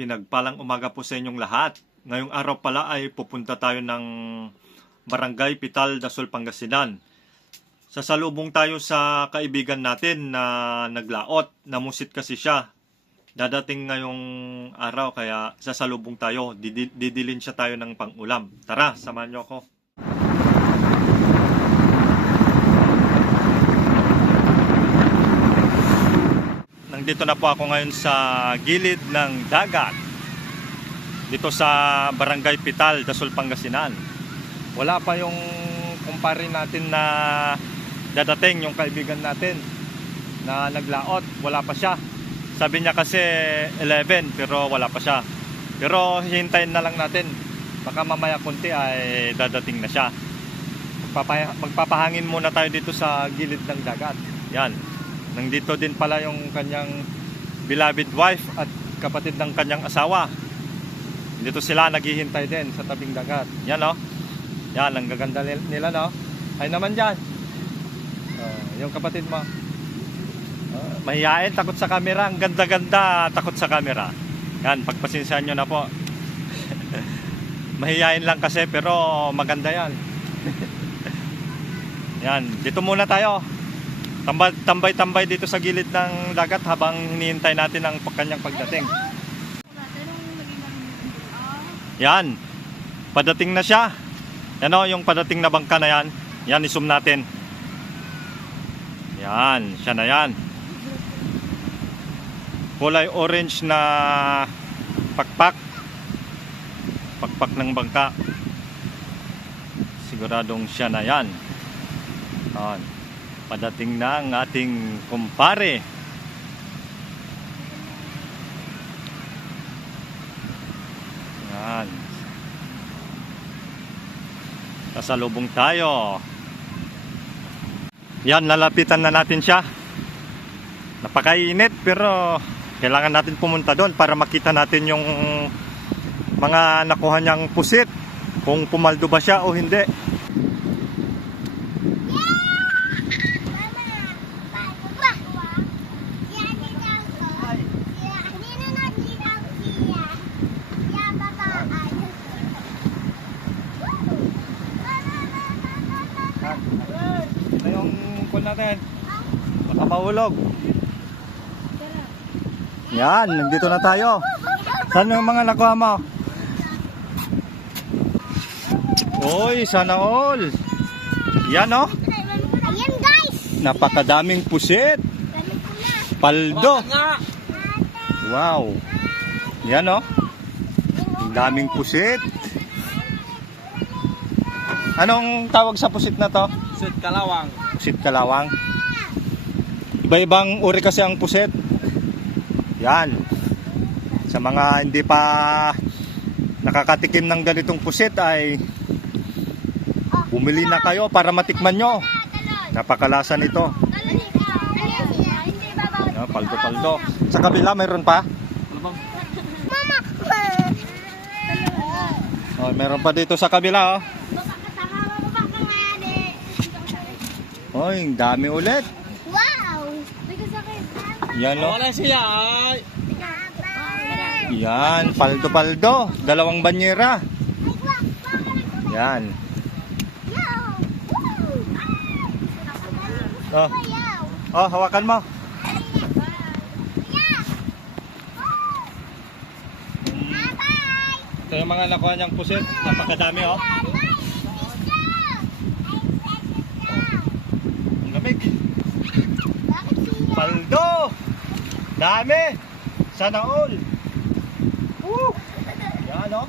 Pinagpalang umaga po sa inyong lahat. Ngayong araw pala ay pupunta tayo ng Barangay Pital, Dasol, Pangasinan. Sasalubong tayo sa kaibigan natin na naglaot. Namusit kasi siya. Dadating ngayong araw kaya sasalubong tayo. Didilin siya tayo ng pang-ulam. Tara, samahan niyo ako. Nandito na po ako ngayon sa gilid ng dagat. Dito sa Barangay Pital, Dasol, Pangasinan. Wala pa yung kumpare natin na dadating, yung kaibigan natin na naglaot. Wala pa siya. Sabi niya kasi 11 pero wala pa siya. Pero hintayin na lang natin. Baka mamaya kunti ay dadating na siya. Magpapahangin muna tayo dito sa gilid ng dagat. Yan. Nandito din pala yung kanyang beloved wife at kapatid ng kanyang asawa. Dito sila naghihintay din sa tabing dagat. Yan o. Yan, ang gaganda nila no. Ay naman dyan. Yung kapatid mo. Mahihain, takot sa camera. Ang ganda-ganda, takot sa camera. Yan, pagpasensyahan nyo na po. Mahihain lang kasi pero maganda yan. Yan, dito muna tayo. Tambay-tambay dito sa gilid ng dagat habang hinihintay natin ang kanyang pagdating. Yan, padating na siya. Yan o, yung padating na bangka na yan. Yan, isum natin. Yan, siya na yan. Kulay orange na pakpak. Pakpak ng bangka. Siguradong siya na yan. Yan. Padating na ang ating kumpare. Yan. Sasalubong tayo. Yan, lalapitan na natin siya. Napakainit pero kailangan natin pumunta doon para makita natin yung mga nakuha niyang pusit. Kung pumaldo ba siya o hindi. Ito yung kun natin. Baka mahulog. Yan, nandito na tayo. Saan yung mga nakuha mo? Uy, sana all. Yan o. Ayan guys. Napakadaming pusit. Paldo. Wow. Yan o. Ang daming pusit. Anong tawag sa pusit na to? Pusit kalawang. Pusit kalawang. Iba-ibang uri kasi ang pusit. Yan. Sa mga hindi pa nakakatikim ng ganitong pusit ay bumili na kayo para matikman nyo. Napakalasa nito. Paldo-paldo. Sa kabila mayroon pa? Mama. Oh, meron pa dito sa kabila oh. Oy, ang dami ulit. Wow. Yan oh. Wala siya ay. Yan, paldo-paldo. Dalawang banyera. Yan. Oh. Oh, hawakan mo. Ito yung mga nakuha niyang pusit. Napakadami oh. Ang lamig. Paldo. Dami. Sana all. Woo. Yan oh.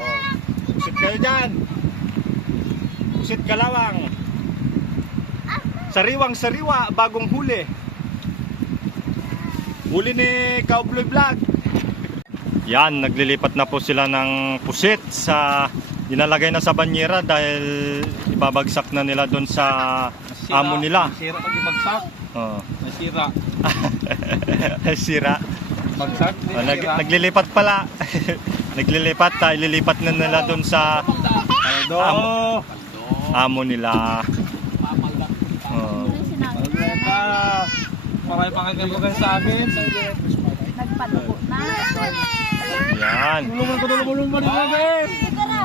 Oh. Pusit kayo dyan. Pusit kalawang. Sariwang-sariwa, bagong huli. Huli ni Cowboy Vlog. Yan, naglilipat na po sila ng pusit sa dinalagay na sa banyera dahil ibabagsak na nila doon sa amo nila. Sira pag ibagsak. Oh. Nasira. Sira. Bagsak. Naglilipat pala. Naglilipat, ililipat na nila doon sa Paldo. amo nila. Marami pang kayo sa amin. Nagpadugo na. Yan. Tulungan ba nila, Ben?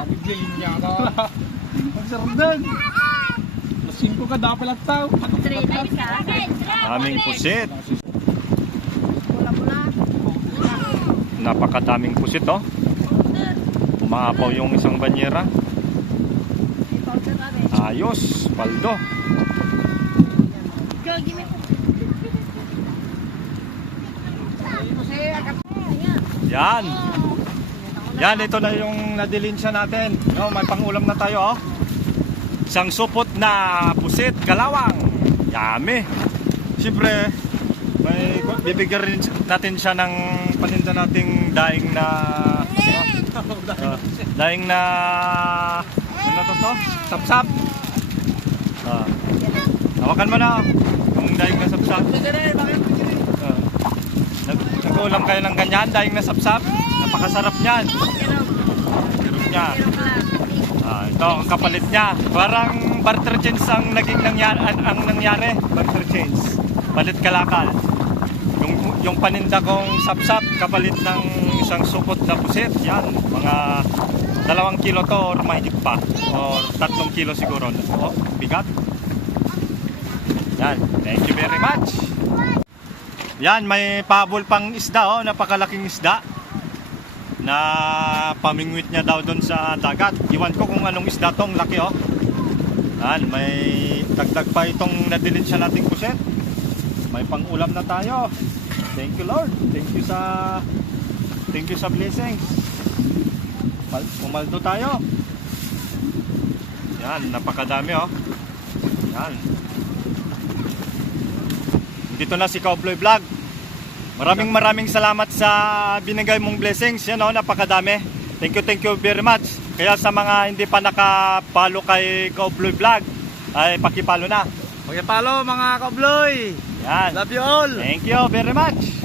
Bigyan niya ka. Magsardan. Masingko ka, dapat lang tao. Daming pusit. Napakadaming pusit, oh. Umaapaw yung isang banyera. Ayos, paldo. Yan. Yan, ito na yung nadilinsya natin. No, may pangulam na tayo, oh. Isang supot na pusit, kalawang. Yummy. Siyempre, may bibigyan rin natin siya ng paninda nating daing na daing na ano to? Sapsap. Hawakan mo na yung daing na sapsap. Nag-ulam kayo ng ganyan, daing na sapsap. Napakasarap niyan. Sarap niya. Ito ang kapalit niya. Parang barter change ang naging nangyari. Barter change. Palit kalakal. Yung paninda kong sapsap kapalit ng isang supot na pusit. Yan, mga 2 kilo to or mahigit pa. Or 3 kilo siguro. Oh, bigat. Yan, thank you very much. Yan, may pabol pang isda, oh, napakalaking isda. Na pamingwit niya daw doon sa dagat. Iwan ko kung anong isda tong laki, oh. Yan, may dagdag pa itong nadilinsya nating pusit. May pang-ulam na tayo. Thank you, Lord. Thank you sa blessings. Umaldo tayo. Yan, napakadami, oh. Yan. Dito na si Cowboy Vlog. Maraming salamat sa binigay mong blessings. Yan, oh, napakadami. Thank you very much. Kaya sa mga hindi pa nakapalo kay Cowboy Vlog, ay pakipalo na. Pagkipalo mga kabloy. Yan. Love you all. Thank you very much.